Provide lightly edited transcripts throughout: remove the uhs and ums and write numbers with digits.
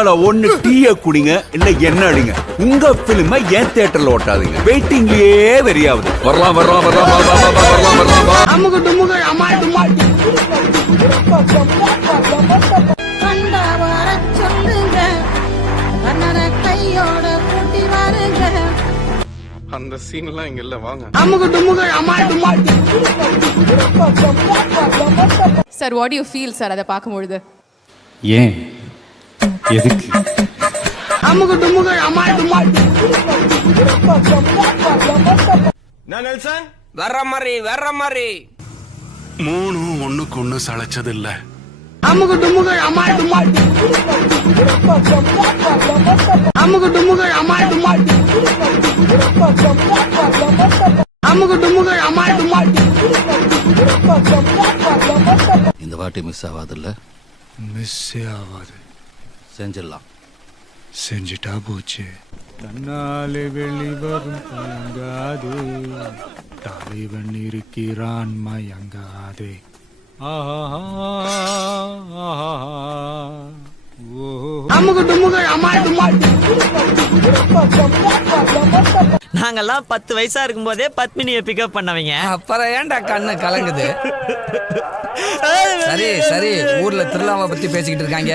இருந்தாலும் ஒண்ணு டீய குடிங்க இல்ல என்ன அடிங்க. உங்க பிலிம ஏன் தியேட்டர்ல ஓட்டாதீங்க. வெயிட்டிங்லயே வெறியாவது. வரலாம் வரலாம் வரலாம் வரலாம் வரலாம். அமுகு டுமுகு அமால் டுமால். கண்டா வர சொல்லுங்க, கண்ணனை கையோட கூட்டி வாருங்க. அந்த சீன்லாம் இங்க இல்ல, வாங்க. அமுகு டுமுகு அமால் டுமால். Sir, what you feel sir அதை பார்க்கும்பொழுது? ஏன், எதுக்கு? அமுகு டுமுகு அமால் டுமால். நான் நெல்சன் வர்ற மாதிரி 3 ஒண்ணுக்கு ஒண்ணு சளைச்சது இல்ல. அமுகு டுமுகு அமால் டுமால். அமுகு டுமுகு அமால் டுமால். அமுகு டுமுகு அமால் டுமால். இந்த வாட்டி மிஸ் ஆகாதுல்ல? மிஸ்ஸே ஆகாது. செஞ்சிடலாம். செஞ்சுட்டா போச்சு. தன்னாலே வெளிவரும் பழங்காது, தலைவன் இருக்கிறான் மயங்காதே. அமுகு டுமுகு அமால் டுமால். நாங்கெல்லாம் 10 வயசா இருக்கும் போதே பத்மினியை பிக்கப் பண்ணவங்க. அப்புறம் ஏன்டா கண்ணு கலங்குது? சரி சரி, ஊர்ல திருவிழாவை பத்தி பேசிக்கிட்டு இருக்காங்க,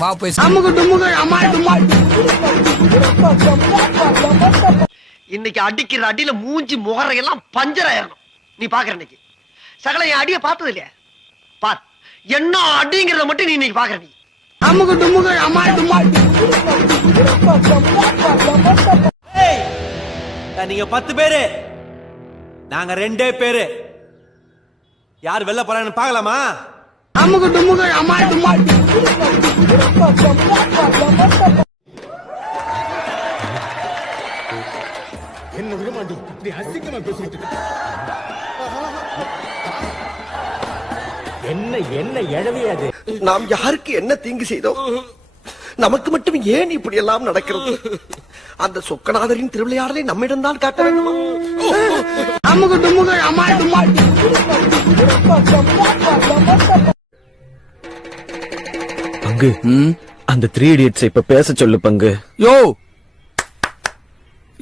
வா போய். அமுகு டுமுகு அமால் டுமால். இன்னைக்கு அடிக்கிற அடியில மூஞ்சி முகரையெல்லாம் பஞ்சர் ஆயிரணும். நீ பாக்குற இன்னைக்கு சகல என் அடிய பார்த்தது இல்லையா? பார், என்ன அடிங்கிறத மட்டும் நீ இன்னைக்கு பாக்குற. நீ அமுகு டுமுகு அமால் டுமால். நீங்க 10 பேரு, நாங்க 2 பேரு. யார் வெளில போறான்னு பாக்கலாமா? அமுகு டுமுகு அமால் டுமால். என்ன விட மாட்டீ, இப்படி அசிங்கமா பேசிட்டு என்ன எழவியாது. நாம் யாருக்கு என்ன தீங்கு செய்தோம்? நமக்கு மட்டும் ஏன் இப்படி எல்லாம் நடக்கிறது? அந்த சொக்கநாதரின் திருவிளையாடலை நம்மிடம் தான் காட்ட வேண்டுமா? அமுகு டுமுகு அமால் டுமால். பங்கு, அந்த 3 Idiots இப்ப பேச சொல்லு பங்கு. யோ,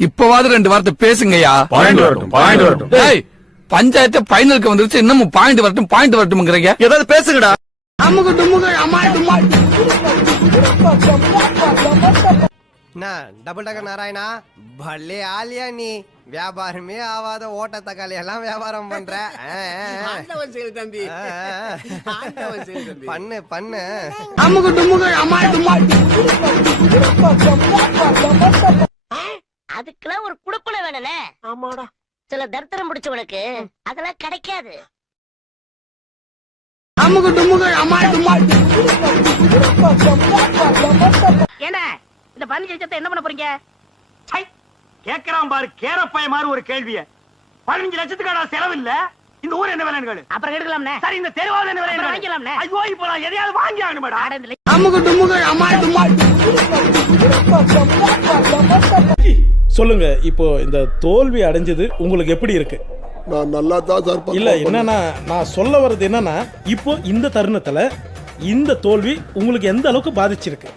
இப்பவாது 2 வார்த்தை பேசுங்கயா. பாயிண்ட் வரட்டும். டேய், பஞ்சாயத்து பைனலுக்கு வந்துருச்சு, இன்னமும் பாயிண்ட் வரட்டும்ங்கறீங்க. ஏதாவது பேசுங்கடா. அமுகு டுமுகு அமால் டுமால். டபுள் டக்கர் நாராயணா, பல்லே ஆலியா நீ. வியாபாரமே ஆவாத ஓட்ட தக்காளி எல்லாம் வியாபாரம் பண்ற. தம்பி பண்ணு பண்ணு. அமுகு டுமுகு அமால் டுமால். அதுக்கெல்லாம் ஒரு குடுப்பன வேணும்னே. ஆமாடா, சில தர்த்தரம் முடிச்சவனுக்கு அதெல்லாம் கிடைக்காது. அமுகு டுமுகு அமால் டுமால். ஏன்னா இந்த பஞ்சு சத்தத்தை என்ன பண்ண போறீங்க? கேக்குறான் பாரு கேரப்பாய மாதிரி ஒரு கேள்விய. 15 லட்சத்துக்கான செலவு இல்ல. இந்த ஊர் என்ன விலைன்னு கேளு. அப்புறம் எடுக்கலாம்னே. சரி, இந்த தெருவாவது என்ன விலை வாங்கிக்கலாம்னே. ஐயோ, இப்போ நான் எதையாவது வாங்கி ஆகணும் மேடம். அமுகு டுமுகு அமால் டுமால். சொல்லுங்க, இப்போ இந்த தோல்வி அடைஞ்சது உங்களுக்கு எப்படி இருக்கு? நான் நல்லா தான் சார். இல்ல, என்னன்னா நான் சொல்ல வர்றது என்னன்னா, இப்போ இந்த தருணத்துல இந்த தோல்வி உங்களுக்கு எந்த அளவுக்கு பாதிச்சிருக்கு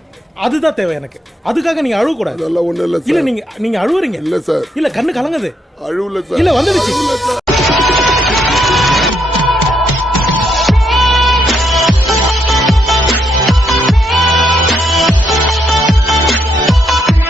அதுதான் தேவை எனக்கு. அதுக்காக நீங்க அழுவ கூடாது. அதெல்லாம் ஒண்ணு இல்ல இல்ல, சார். நீங்க அழுவுறீங்க. இல்ல சார். இல்ல, கண்ணு கலங்குது. அழுவல சார். இல்ல, வந்துடுச்சு.